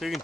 Tegin.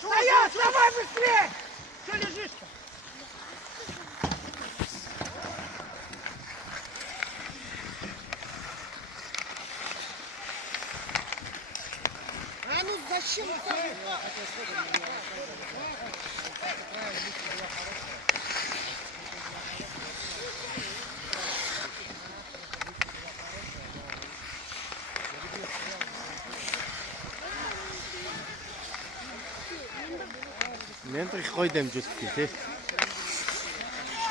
Стоять! Давай быстрее! Что лежишь-то? А ну зачем ты? Мен тэр гой дамжуулах гэх тий.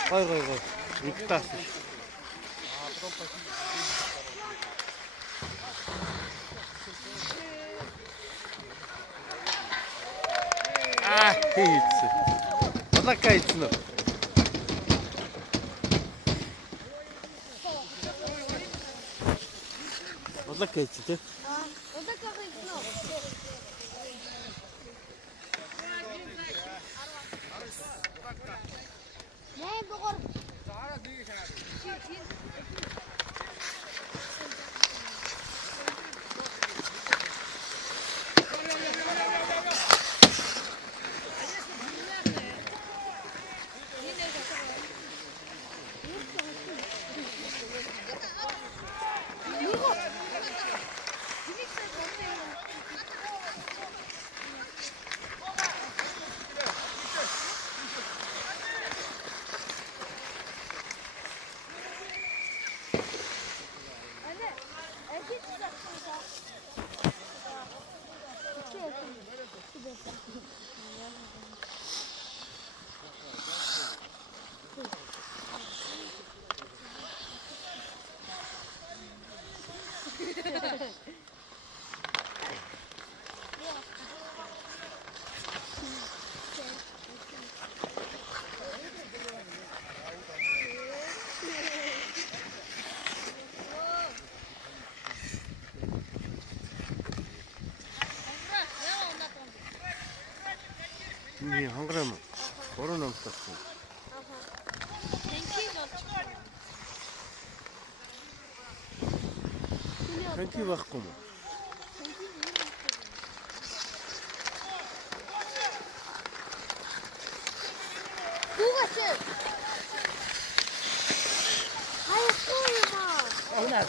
Гой. Нэг таас. Хийц. Балака хийцэн үү? Балака хийц тий. 이 한그라마 걸어놓은 떴어. 팬티 받고 뭐. 누구지? 아유, 꼬이마. 오늘.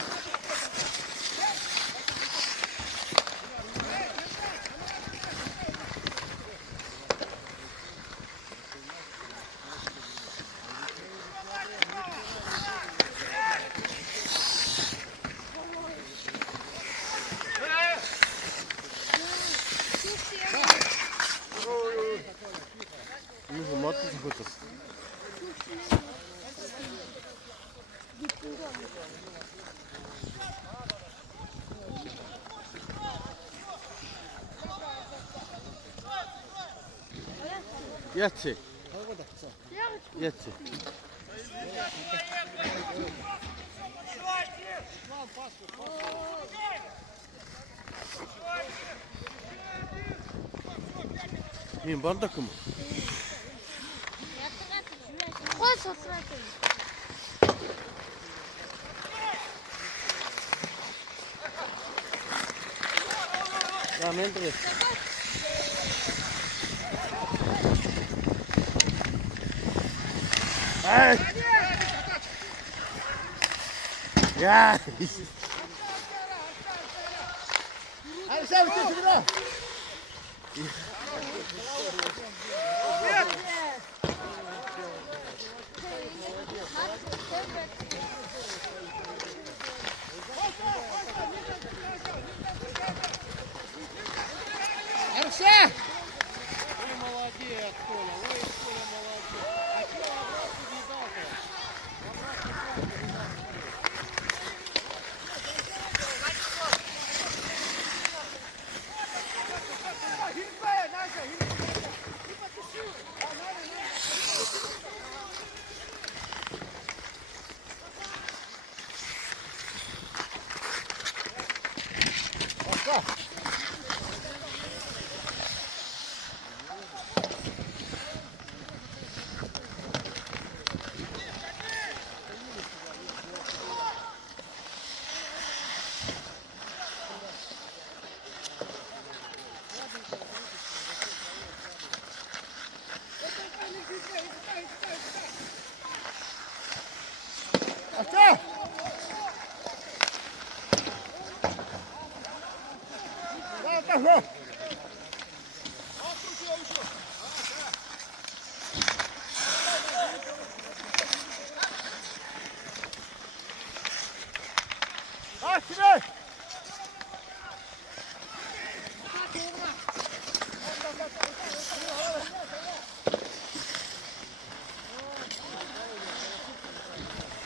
이거 맞다 잡았어. 야채. 야채. 이 반다크 뭐. Хочешь смотреть? 야, 멘트래. 아이. 야, 이씨. Hadi sen uçun şunu. Арса! Ой, молодец, Коля. Ой, Коля, молодец. А что обратно не дал-то? Арса! Давай, давай. А, сюда!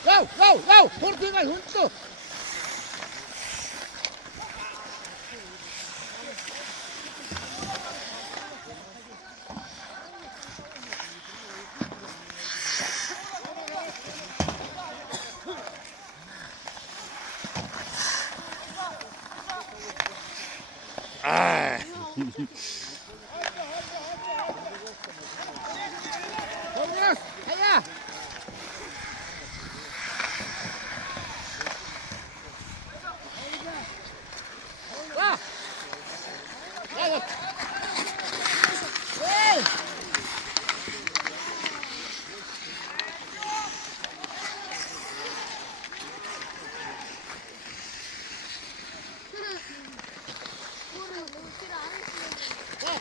Go, go, go! Hurtiga, junto! 아. Vamos, allá! Va! Vamos! ¡Ey!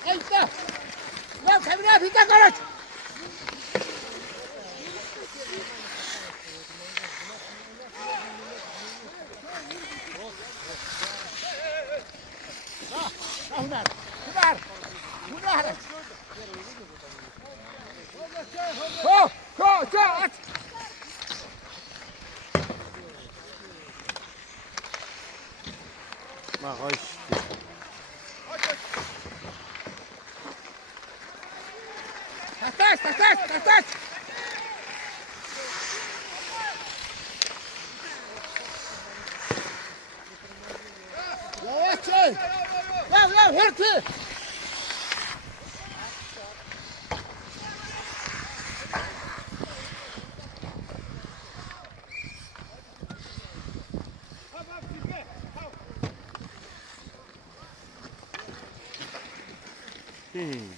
Ahí está! ¡Ya, camina, pica, caras! Unar! Unar! Unar! Go! Go! Go! 막 아이씨. Atrás, atrás, atrás! Yavaş çay! Yav, yav, hırtı!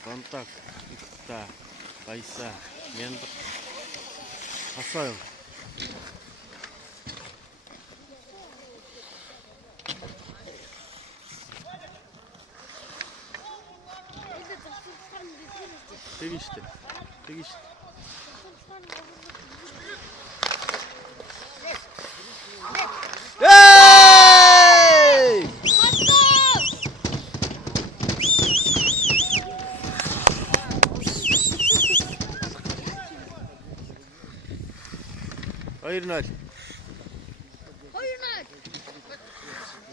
번딱, 있다, 바이사, 면도. 봤어요. 근데 저 술탄데 들었지? 되기 시대. 되기 시대. 술탄 먹은 에이! Hayır Naci. 허윤아!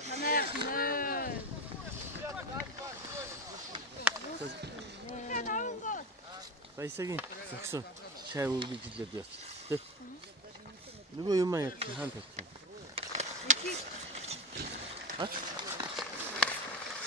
하나야, 하나. 야, 나온 거. Baysagin. Saksı. Çay oldu gidiyor diyor. Dur. Ne bu yumma yaptı? Han pek. Aç.